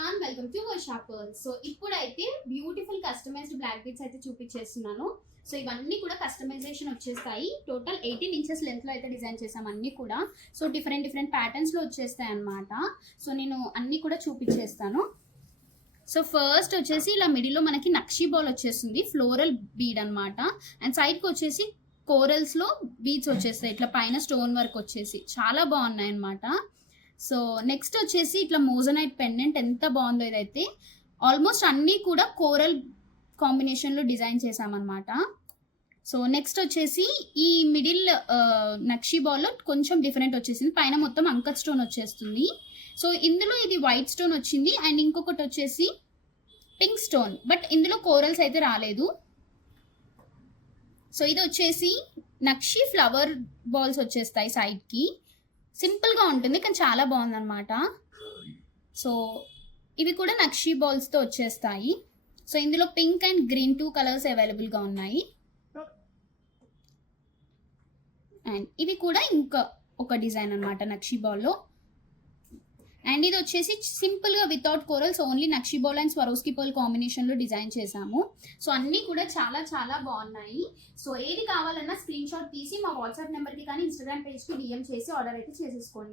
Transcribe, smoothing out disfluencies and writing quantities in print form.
Everyone, welcome to వర్షాపల్. So ఇప్పుడైతే beautiful customized black beads అయితే చూపించేస్తున్నాను. సో ఇవన్నీ కూడా కస్టమైజేషన్ వచ్చేస్తాయి. టోటల్ 18 ఇంచెస్ లెంత్ లో అయితే డిజైన్ చేసాం అన్ని కూడా. సో డిఫరెంట్ ప్యాటర్న్స్ లో వచ్చేస్తాయి అన్నమాట. సో నేను అన్ని కూడా చూపించేస్తాను. సో ఫస్ట్ వచ్చేసి ఇలా మిడిల్లో మనకి నక్షీ బాల్ వచ్చేస్తుంది, ఫ్లోరల్ బీడ్ అనమాట. అండ్ సైడ్కి వచ్చేసి కోరల్స్లో బీడ్స్ వచ్చేస్తాయి, ఇట్లా పైన స్టోన్ వర్క్ వచ్చేసి చాలా బాగున్నాయి అనమాట. సో నెక్స్ట్ వచ్చేసి ఇట్లా మోజనైట్ పెండెంట్, ఎంత బాగుందో ఇదైతే. ఆల్మోస్ట్ అన్నీ కూడా కోరల్ కాంబినేషన్లో డిజైన్ చేసామన్నమాట. సో నెక్స్ట్ వచ్చేసి ఈ మిడిల్ నక్షీ బాల్లో కొంచెం డిఫరెంట్ వచ్చేసింది, పైన మొత్తం అంకట్ స్టోన్ వచ్చేస్తుంది. సో ఇందులో ఇది వైట్ స్టోన్ వచ్చింది అండ్ ఇంకొకటి వచ్చేసి పింక్ స్టోన్, బట్ ఇందులో కోరల్స్ అయితే రాలేదు. సో ఇది వచ్చేసి నక్షి ఫ్లవర్ బాల్స్ వచ్చేస్తాయి సైడ్కి, సింపుల్గా ఉంటుంది కానీ చాలా బాగుందన్నమాట. సో ఇవి కూడా నక్షి బాల్స్తో వచ్చేస్తాయి. సో ఇందులో పింక్ అండ్ గ్రీన్ 2 కలర్స్ అవైలబుల్గా ఉన్నాయి. అండ్ ఇవి కూడా ఇంకా ఒక డిజైన్ అనమాట నక్షి బాల్లో. అండ్ ఇది వచ్చేసి సింపుల్గా without corals, only nakshi ball and Swarovski pearl కాంబినేషన్లో డిజైన్ చేసాము. సో అన్నీ కూడా చాలా బాగున్నాయి. సో ఏది కావాలన్నా స్క్రీన్ షాట్ తీసి మా వాట్సాప్ నెంబర్కి కానీ ఇన్స్టాగ్రామ్ పేజ్కి డిఎం చేసి ఆర్డర్ అయితే చేసేసుకోండి.